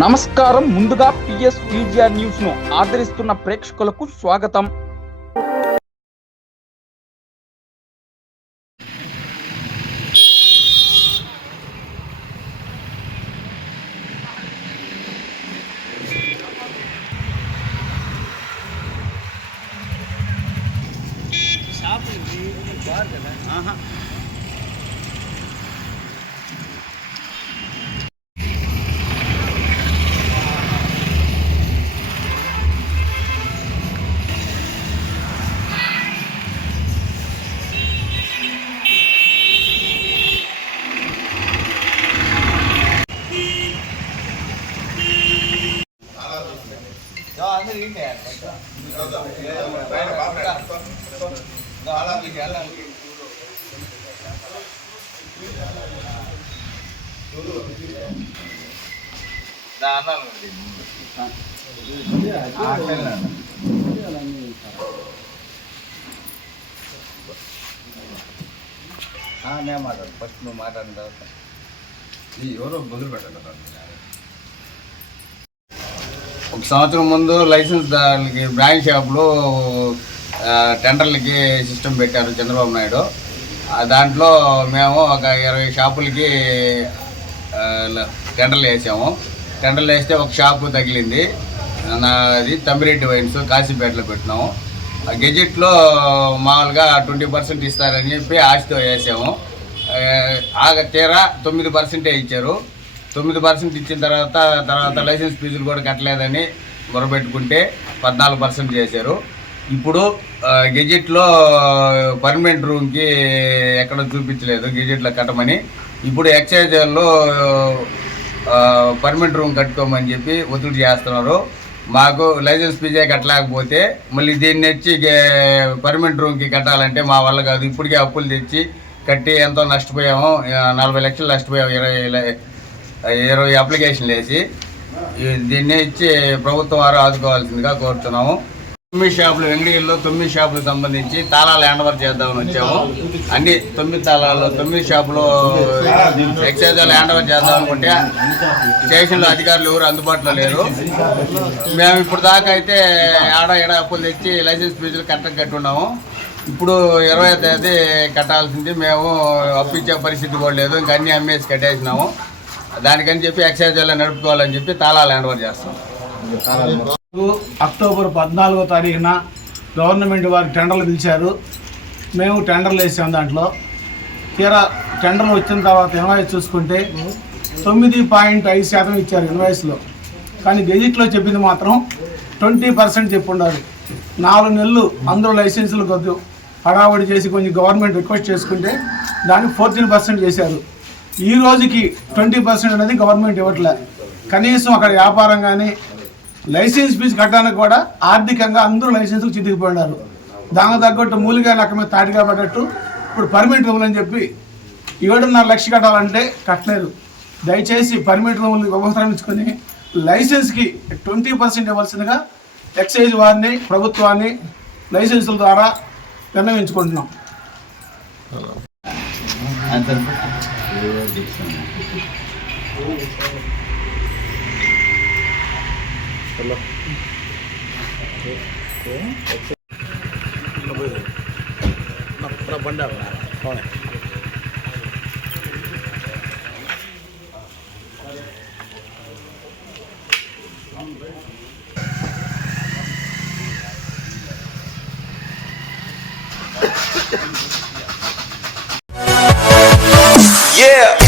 నమస్కారం. ముందుగా PS VGR న్యూస్ను ఆదరిస్తున్న ప్రేక్షకులకు స్వాగతం. నేను మాట్లాడు ఫస్ట్ నువ్వు మాట్లాడిన తర్వాత ఈ ఎవరో మొదలు పెట్టండి ఒక సంవత్సరం ముందు లైసెన్స్ దానికి బ్రాంచ్ షాప్లో టెండర్లకి సిస్టమ్ పెట్టారు చంద్రబాబు నాయుడు. దాంట్లో మేము ఒక ఇరవై షాపులకి టెండర్లు వేసాము. టెండర్లు వేస్తే ఒక షాపు తగిలింది. నాది తమ్మిరెడ్డి వైన్స్ కాశీపేటలో పెట్టినాము. ఆ గెజెట్లో మామూలుగా ట్వంటీ పర్సెంట్ ఇస్తారని చెప్పి ఆశతో వేసాము. ఆగ తీరా తొమ్మిది పర్సెంటే ఇచ్చారు. తొమ్మిది పర్సెంట్ ఇచ్చిన తర్వాత తర్వాత లైసెన్స్ ఫీజులు కూడా కట్టలేదని మొరబెట్టుకుంటే పద్నాలుగు పర్సెంట్ చేశారు. ఇప్పుడు గెజెట్లో పర్మనెంట్ రూమ్కి ఎక్కడ చూపించలేదు గెజెట్లో కట్టమని. ఇప్పుడు ఎక్సైజ్లో పర్మనెంట్ రూమ్ కట్టుకోమని చెప్పి ఒత్తిడి చేస్తున్నారు. మాకు లైసెన్స్ ఫీజే కట్టలేకపోతే మళ్ళీ దీన్ని వచ్చి పర్మనెంట్ రూమ్కి కట్టాలంటే మా వల్ల కాదు. ఇప్పటికే అప్పులు తెచ్చి కట్టి ఎంతో నష్టపోయాము. నలభై లక్షలు నష్టపోయాము. ఇరవై ఇరవై అప్లికేషన్లు వేసి దీన్ని ఇచ్చి ప్రభుత్వం వారు ఆదుకోవాల్సిందిగా కోరుతున్నాము. తొమ్మిది షాపులు వెంగళగిరిలో తొమ్మిది షాపులకు సంబంధించి తాళాలు హ్యాండ్ఓవర్ చేద్దామని వచ్చాము. అన్ని తొమ్మిది తాళాలు తొమ్మిది షాపులు ఎక్సైజాలు హ్యాండ్ఓవర్ చేద్దాం అనుకుంటే స్టేషన్లో అధికారులు ఎవరు అందుబాటులో లేరు. మేము ఇప్పుడు దాకా అయితే ఆడ ఈడ అప్పులు తెచ్చి లైసెన్స్ ఫీజులు కట్టక కట్టున్నాము. ఇప్పుడు ఇరవై తేదీ కట్టాల్సింది. మేము అప్పు ఇచ్చే పరిస్థితి కూడా లేదు. ఇంకా అన్ని అమ్మేసి కట్టేసినాము. దానికని చెప్పి ఎక్సైజ్ వల్ల నడుపుకోవాలని చెప్పి తాళాలు హ్యాండ్ ఓవర్ చేస్తాం అక్టోబర్ పద్నాలుగో తారీఖున గవర్నమెంట్ వారు టెండర్లు పిలిచారు. మేము టెండర్లు వేసాం దాంట్లో. తీరా టెండర్లు వచ్చిన తర్వాత ఇన్వాయిస్ చూసుకుంటే తొమ్మిది పాయింట్ ఐదు శాతం ఇచ్చారు ఇన్వాయిస్లో కానీ గెజిట్లో చెప్పింది మాత్రం ట్వంటీ పర్సెంట్ చెప్పుండారు నాలుగు నెలలు అందరూ లైసెన్సులు కొద్ది. హడావడి చేసి కొంచెం గవర్నమెంట్ రిక్వెస్ట్ చేసుకుంటే దాన్ని ఫోర్టీన్ పర్సెంట్ చేశారు. ఈ రోజుకి ట్వంటీ పర్సెంట్ అనేది గవర్నమెంట్ ఇవ్వట్లే. కనీసం అక్కడ వ్యాపారం కానీ లైసెన్స్ ఫీజు కట్టడానికి కూడా ఆర్థికంగా అందరూ లైసెన్సులు చితికిపోయినారు. దానికి తగ్గట్టు మూలిగా లెక్క మీద తాటిగా పడ్డట్టు ఇప్పుడు పర్మిట్ రూములు చెప్పి ఏడున్నర లక్ష కట్టాలంటే కట్టలేదు. దయచేసి పర్మిట్ రూములు ఉపసంహరించుకొని లైసెన్స్కి ట్వంటీ పర్సెంట్ ఇవ్వాల్సిందిగా ఎక్సైజ్ వారిని ప్రభుత్వాన్ని లైసెన్సుల ద్వారా విన్నవించుకుంటున్నాం. Andrea Dixon. चलो बंडा कौन है Thank you. Yeah.